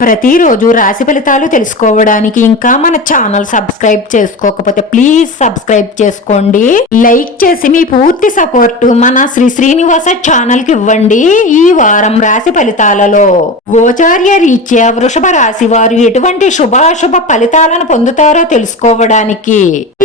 ప్రతిరోజు రాశి ఫలితాలు తెలుసుకోవడానికి ఇంకా మన ఛానల్ సబ్స్క్రైబ్ చేసుకోకపోతే ప్లీజ్ సబ్స్క్రైబ్ చేసుకోండి. లైక్ చేసి మీ పూర్తి సపోర్ట్ మన శ్రీ శ్రీనివాస ఛానల్కి ఇవ్వండి ఈ వారం రాశి ఫలితాలలో. గోచార్య రీత్యా వృషభ రాశి వారు ఎటువంటి శుభాశుభ ఫలితాలను పొందుతారో తెలుసుకోవడానికి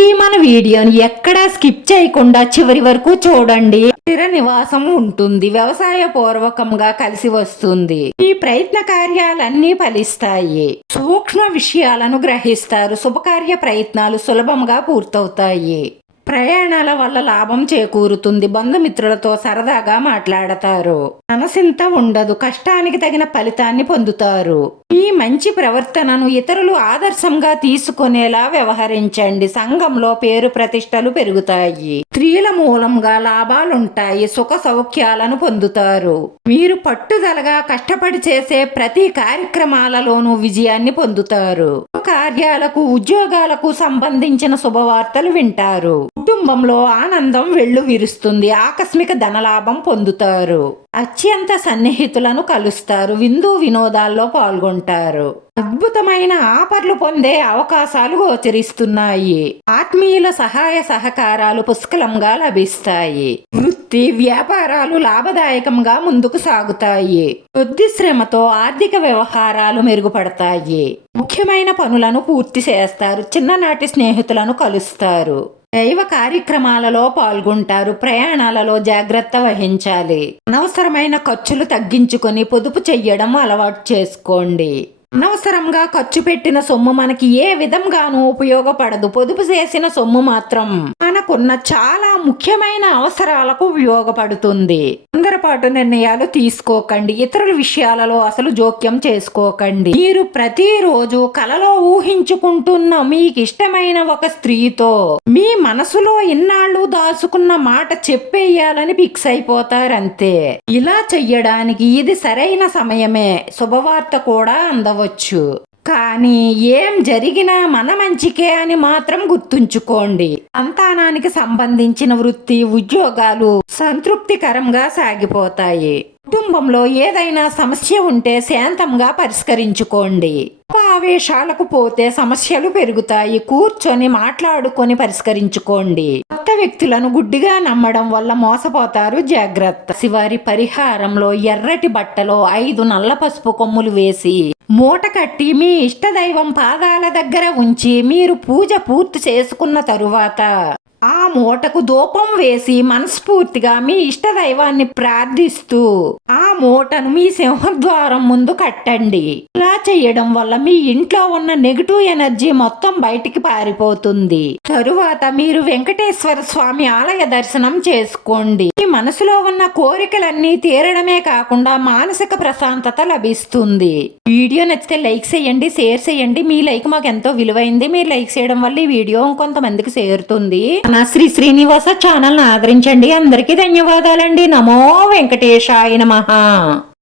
ఈ మన వీడియోని ఎక్కడా స్కిప్ చేయకుండా చివరి వరకు చూడండి. స్థిర నివాసం ఉంటుంది. వ్యవసాయ పూర్వకంగా కలిసి వస్తుంది. ఈ ప్రయత్న కార్యాలన్నీ ఫలిస్తాయి. సూక్ష్మ విషయాలను గ్రహిస్తారు. శుభకార్య ప్రయత్నాలు సులభంగా పూర్తవుతాయి. ప్రయాణాల వల్ల లాభం చేకూరుతుంది. బంధుమిత్రులతో సరదాగా మాట్లాడతారు. మనసింత ఉండదు. కష్టానికి తగిన ఫలితాన్ని పొందుతారు. ఈ మంచి ప్రవర్తనను ఇతరులు ఆదర్శంగా తీసుకునేలా వ్యవహరించండి. సంఘంలో పేరు ప్రతిష్టలు పెరుగుతాయి. స్త్రీల మూలంగా లాభాలుంటాయి. సుఖ సౌఖ్యాలను పొందుతారు. మీరు పట్టుదలగా కష్టపడి చేసే ప్రతి కార్యక్రమాలలోనూ విజయాన్ని పొందుతారు. కార్యాలకు ఉద్యోగాలకు సంబంధించిన శుభవార్తలు వింటారు. కుటుంబంలో ఆనందం వెళ్ళు విరుస్తుంది ఆకస్మిక ధనలాభం పొందుతారు. అత్యంత సన్నిహితులను కలుస్తారు విందు వినోదాల్లో పాల్గొంటారు. అద్భుతమైన ఆఫర్లు పొందే అవకాశాలు గోచరిస్తున్నాయి. ఆత్మీయుల సహాయ సహకారాలు పుష్కలంగా లభిస్తాయి. వృత్తి వ్యాపారాలు లాభదాయకంగా ముందుకు సాగుతాయి. కొద్ది శ్రమతో ఆర్థిక వ్యవహారాలు మెరుగుపడతాయి. ముఖ్యమైన పనులను పూర్తి చేస్తారు. చిన్ననాటి స్నేహితులను కలుస్తారు. దైవ కార్యక్రమాలలో పాల్గొంటారు. ప్రయాణాలలో జాగ్రత్త వహించాలి. అనవసరమైన ఖర్చులు తగ్గించుకొని పొదుపు చెయ్యడం అలవాటు చేసుకోండి. అనవసరంగా ఖర్చు పెట్టిన సొమ్ము మనకి ఏ విధంగానూ ఉపయోగపడదు. పొదుపు చేసిన సొమ్ము మాత్రం. మనకున్న చాలా ముఖ్యమైన అవసరాలకు ఉపయోగపడుతుంది. తొందరపాటు నిర్ణయాలు తీసుకోకండి. ఇతరుల విషయాలలో అసలు జోక్యం చేసుకోకండి. మీరు ప్రతిరోజు కలలో ఊహించుకుంటున్న మీకు ఇష్టమైన ఒక స్త్రీతో మీ మనసులో ఇన్నాళ్ళు దాచుకున్న మాట చెప్పేయాలని ఫిక్స్ అయిపోతారంతే. ఇలా చెయ్యడానికి ఇది సరైన సమయమే. శుభవార్త కూడా అందవచ్చు. కానీ ఏం జరిగినా మన మంచికే అని మాత్రం గుర్తుంచుకోండి. సంతానానికి సంబంధించిన వృత్తి ఉద్యోగాలు సంతృప్తికరంగా సాగిపోతాయి. కుటుంబంలో ఏదైనా సమస్య ఉంటే శాంతంగా పరిష్కరించుకోండి. ఆవేశాలకు పోతే సమస్యలు పెరుగుతాయి. కూర్చొని మాట్లాడుకొని పరిష్కరించుకోండి. కొత్త వ్యక్తులను గుడ్డిగా నమ్మడం వల్ల మోసపోతారు జాగ్రత్త. శివారి పరిహారంలో ఎర్రటి బట్టలో ఐదు నల్ల పసుపు కొమ్ములు వేసి మూట కట్టి మీ ఇష్టదైవం పాదాల దగ్గర ఉంచి మీరు పూజ పూర్తి చేసుకున్న తరువాత ఆ మూటకు ధూపం వేసి మనస్ఫూర్తిగా మీ ఇష్టదైవాన్ని ప్రార్థిస్తూ ఆ మూటను మీ సింహద్వారం ముందు కట్టండి. ఇలా చేయడం వల్ల మీ ఇంట్లో ఉన్న నెగిటివ్ ఎనర్జీ మొత్తం బయటికి పారిపోతుంది. తరువాత మీరు వెంకటేశ్వర స్వామి ఆలయ దర్శనం చేసుకోండి. మీ మనసులో ఉన్న కోరికలన్నీ తీరడమే కాకుండా మానసిక ప్రశాంతత లభిస్తుంది. వీడియో నచ్చితే లైక్ చేయండి షేర్ చేయండి. మీ లైక్ మాకు ఎంతో విలువైంది. మీరు లైక్ చేయడం వల్ల ఈ వీడియో కొంతమందికి చేరుతుంది. నా శ్రీ శ్రీనివాస ఛానల్ ఆదరించండి. అందరికీ ధన్యవాదాలండి. నమో వెంకటేశాయ నమః. さん。